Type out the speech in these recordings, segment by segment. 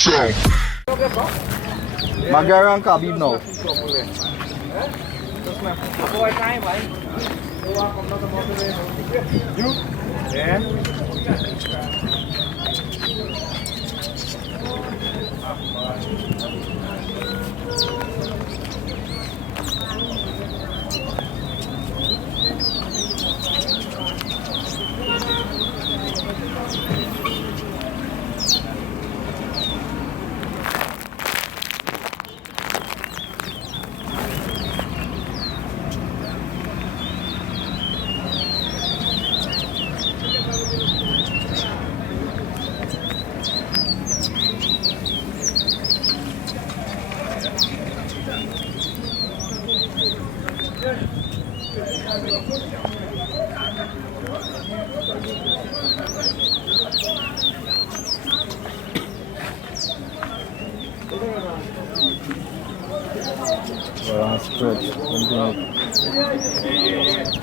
sound. Magaran Khabib now.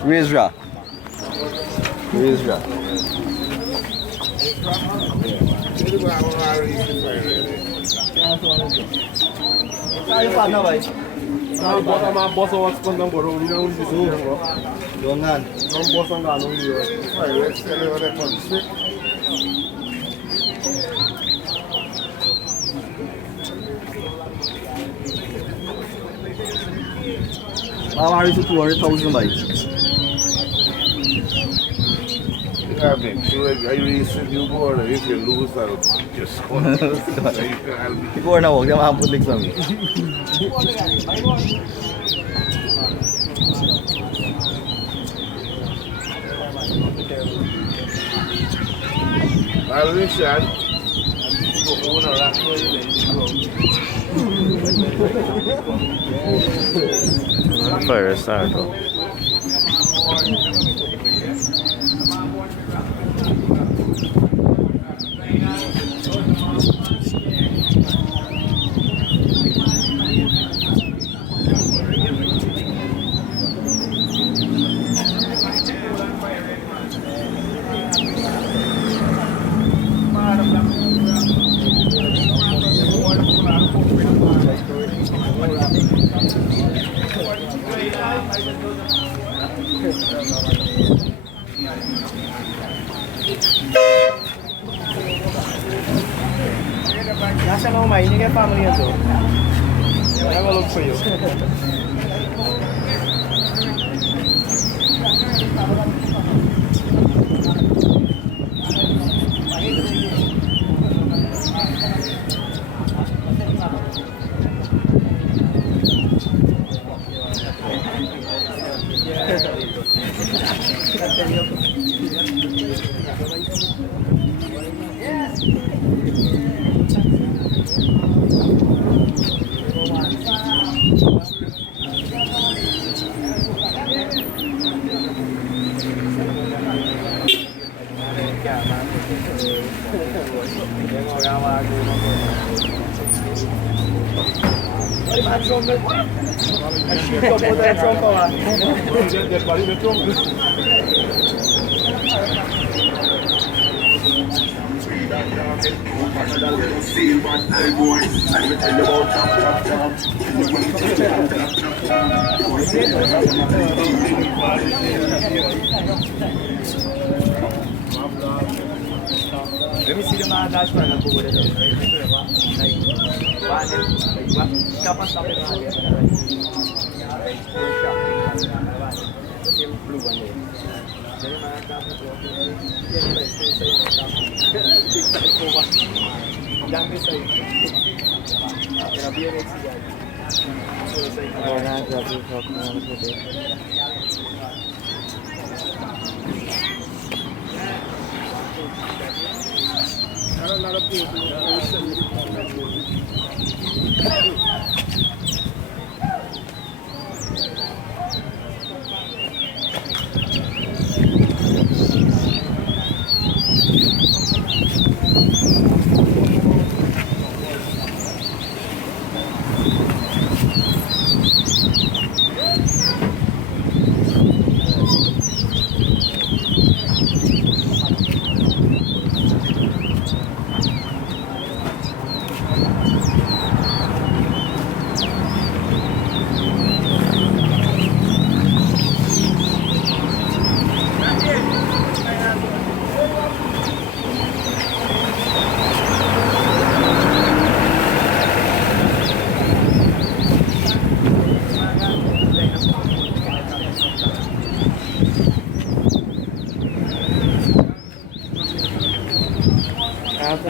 Where's Ra? Where's Ra? I'm married to 200,000 bikes. I make sure I reset you board. If you lose, I'll just score. You go now, I'm going to put links on me. I'll reset. Fire start. Nasa na umay, hindi ka family na to. I will look for you. Let me see the mga dashboard na pupunta doon. Ito na ba? Panel. Diba? Kapas na kita natin. Full shock. Kasi yung blue one eh. Jadi mga dashboard ko. Yan ba? Stay sa yung dashboard. Big time po ba? Dami sa iyo. Kaya BMX yan. Kaya na, grabe yung shock na natin. Not a lot of people.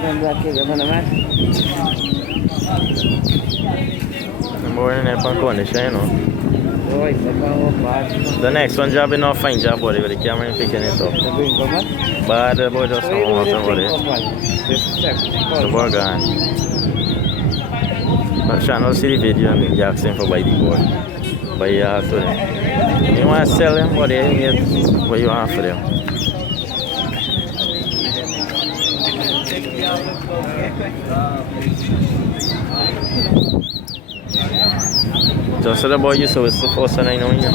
from that kid, man. I'm born in a condition, you know. Oh, it's a power part. The next one job, you know, fine job body with the camera and picking it up. The green cover? Bad about just So you someone do the somebody. green cover. This step. The board gone. I'm trying to see the video and you ask him for buy the board. But you have to them. You want to sell them, but they get what you want for them. Just so the boy you saw it's the first one I know you.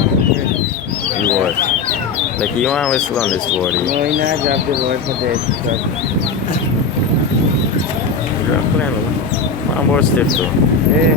You was. Like you want to whistle on this board. No, you not drop the board for this. Drop plan. I'm board stiff too. Yeah.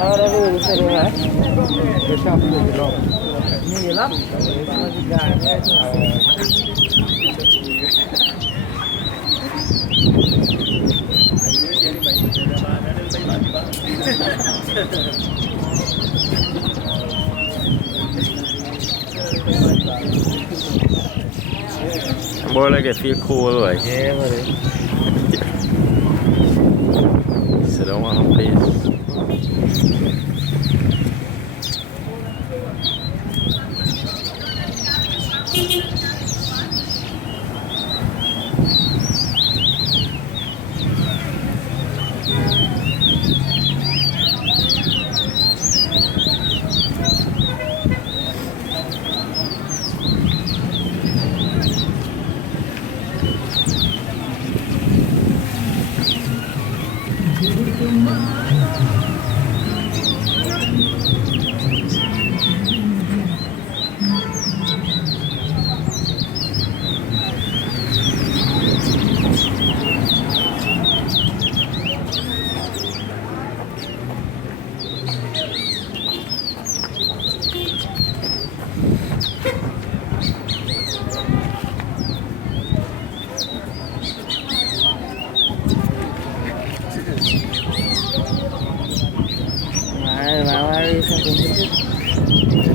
Ahora lo uso de más. Que está muy loco. Ni el app. More like I feel cool, like. Yeah, buddy. Sit down one place.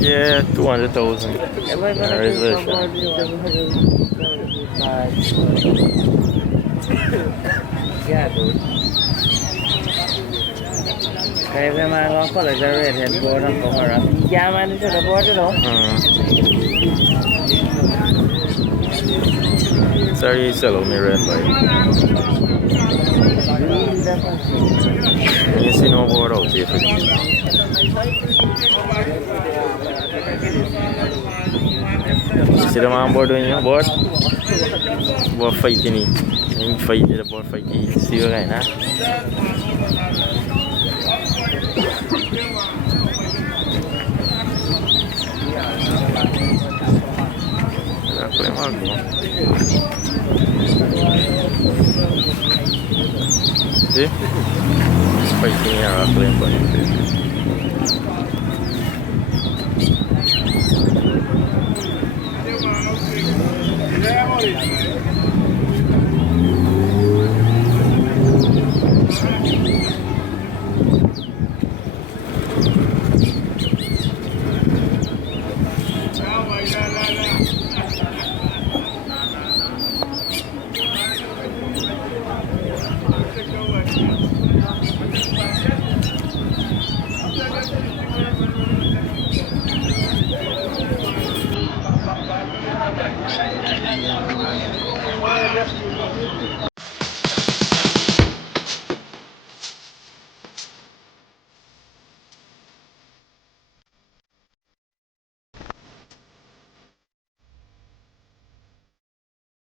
Yeah, 200,000. Yeah, dude. Kaya mga mga pala sa redhead board ang kumarap. Yaman dito sa board ito. Sorry, sell me red light. And you see no board out here for this. You see the man board doing your board? Board fighting it. And fight the board fighting it. See what I know? See? Fighting here, I'm playing for